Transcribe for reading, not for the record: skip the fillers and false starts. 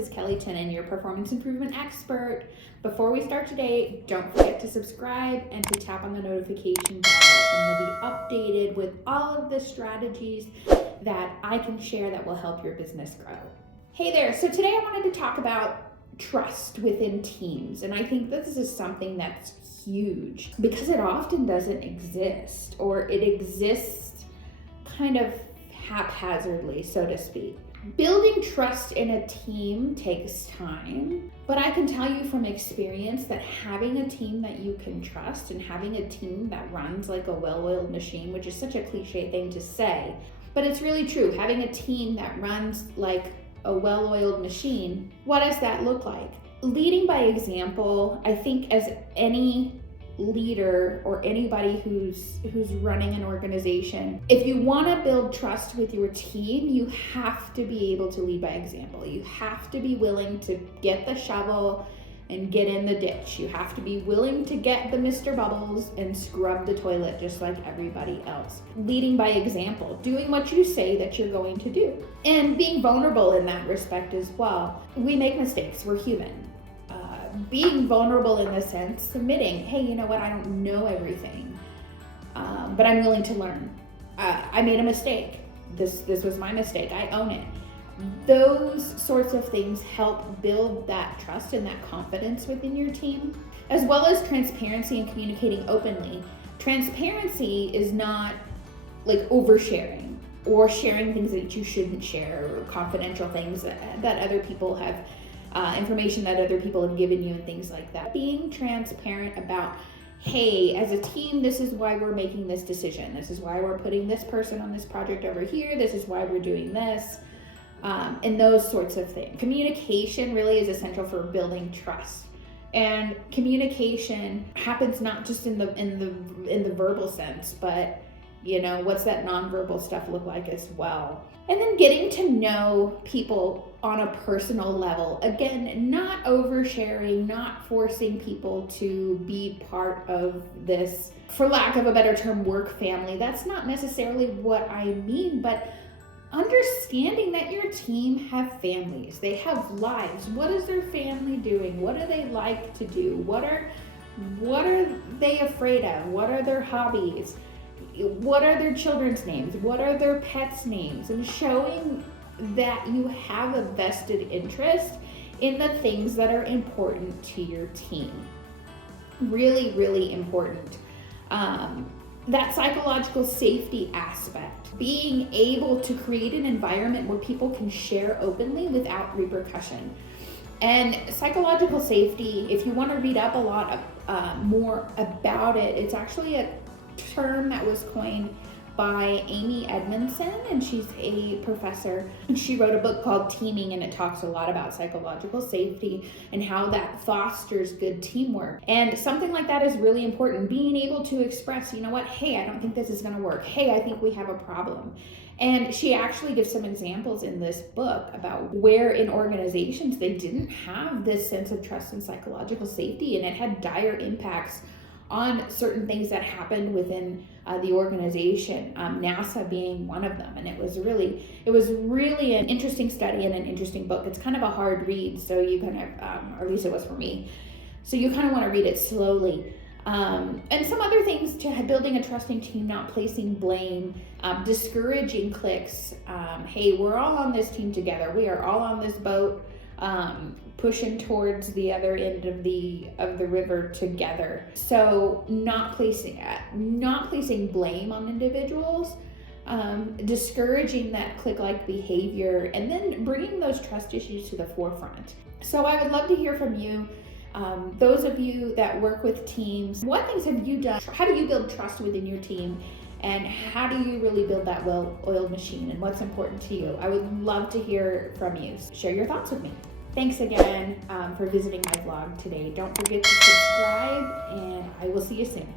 is Kellie and your performance improvement expert. Before we start today, don't forget to subscribe and to tap on the notification bell, and you'll be updated with all of the strategies that I can share that will help your business grow. Hey there, so today I wanted to talk about trust within teams, and I think this is something that's huge because it often doesn't exist, or it exists kind of haphazardly, so to speak. Building trust in a team takes time, but I can tell you from experience that having a team that you can trust and having a team that runs like a well-oiled machine, which is such a cliche thing to say, but it's really true. Having a team that runs like a well-oiled machine, what does that look like? Leading by example, I think, as any leader or anybody who's running an organization, if you want to build trust with your team, you have to be able to lead by example. You have to be willing to get the shovel and get in the ditch. You have to be willing to get the Mr. Bubbles and scrub the toilet just like everybody else. Leading by example, doing what you say that you're going to do, and being vulnerable in that respect as well. We make mistakes, we're human. Being vulnerable in the sense, submitting, hey, you know what, I don't know everything, but I'm willing to learn. I made a mistake. This was my mistake. I own it. Those sorts of things help build that trust and that confidence within your team, as well as transparency and communicating openly. Transparency is not like oversharing or sharing things that you shouldn't share, or confidential things that other people have, information that other people have given you and things like that. Being transparent about, hey, as a team, this is why we're making this decision. This is why we're putting this person on this project over here. This is why we're doing this. And those sorts of things. Communication really is essential for building trust. And communication happens not just in the verbal sense, but what's that nonverbal stuff look like as well. And then getting to know people on a personal level. Again, not oversharing, not forcing people to be part of this, for lack of a better term, work family. That's not necessarily what I mean, but understanding that your team have families. They have lives. What is their family doing? What do they like to do? What are they afraid of? What are their hobbies? What are their children's names? What are their pets' names? And showing that you have a vested interest in the things that are important to your team. Really, really important. That psychological safety aspect, being able to create an environment where people can share openly without repercussion. And psychological safety, if you want to read up a lot more about it, it's actually a term that was coined by Amy Edmondson, and she's a professor, and she wrote a book called Teaming, and it talks a lot about psychological safety and how that fosters good teamwork. And something like that is really important, being able to express, you know what, hey, I don't think this is going to work. Hey, I think we have a problem. And she actually gives some examples in this book about where in organizations they didn't have this sense of trust and psychological safety, and it had dire impacts on certain things that happened within the organization, NASA being one of them. And it was really an interesting study and an interesting book. It's kind of a hard read, so you kind of, or at least it was for me, so you kind of want to read it slowly. And some other things to building a trusting team: not placing blame, discouraging cliques. Hey, we're all on this team together. We are all on this boat, pushing towards the other end of the river together. So not placing blame on individuals, discouraging that clique-like behavior, and then bringing those trust issues to the forefront. So I would love to hear from you. Those of you that work with teams, what things have you done? How do you build trust within your team? And how do you really build that well-oiled machine? And what's important to you? I would love to hear from you. Share your thoughts with me. Thanks again for visiting my vlog today. Don't forget to subscribe, and I will see you soon.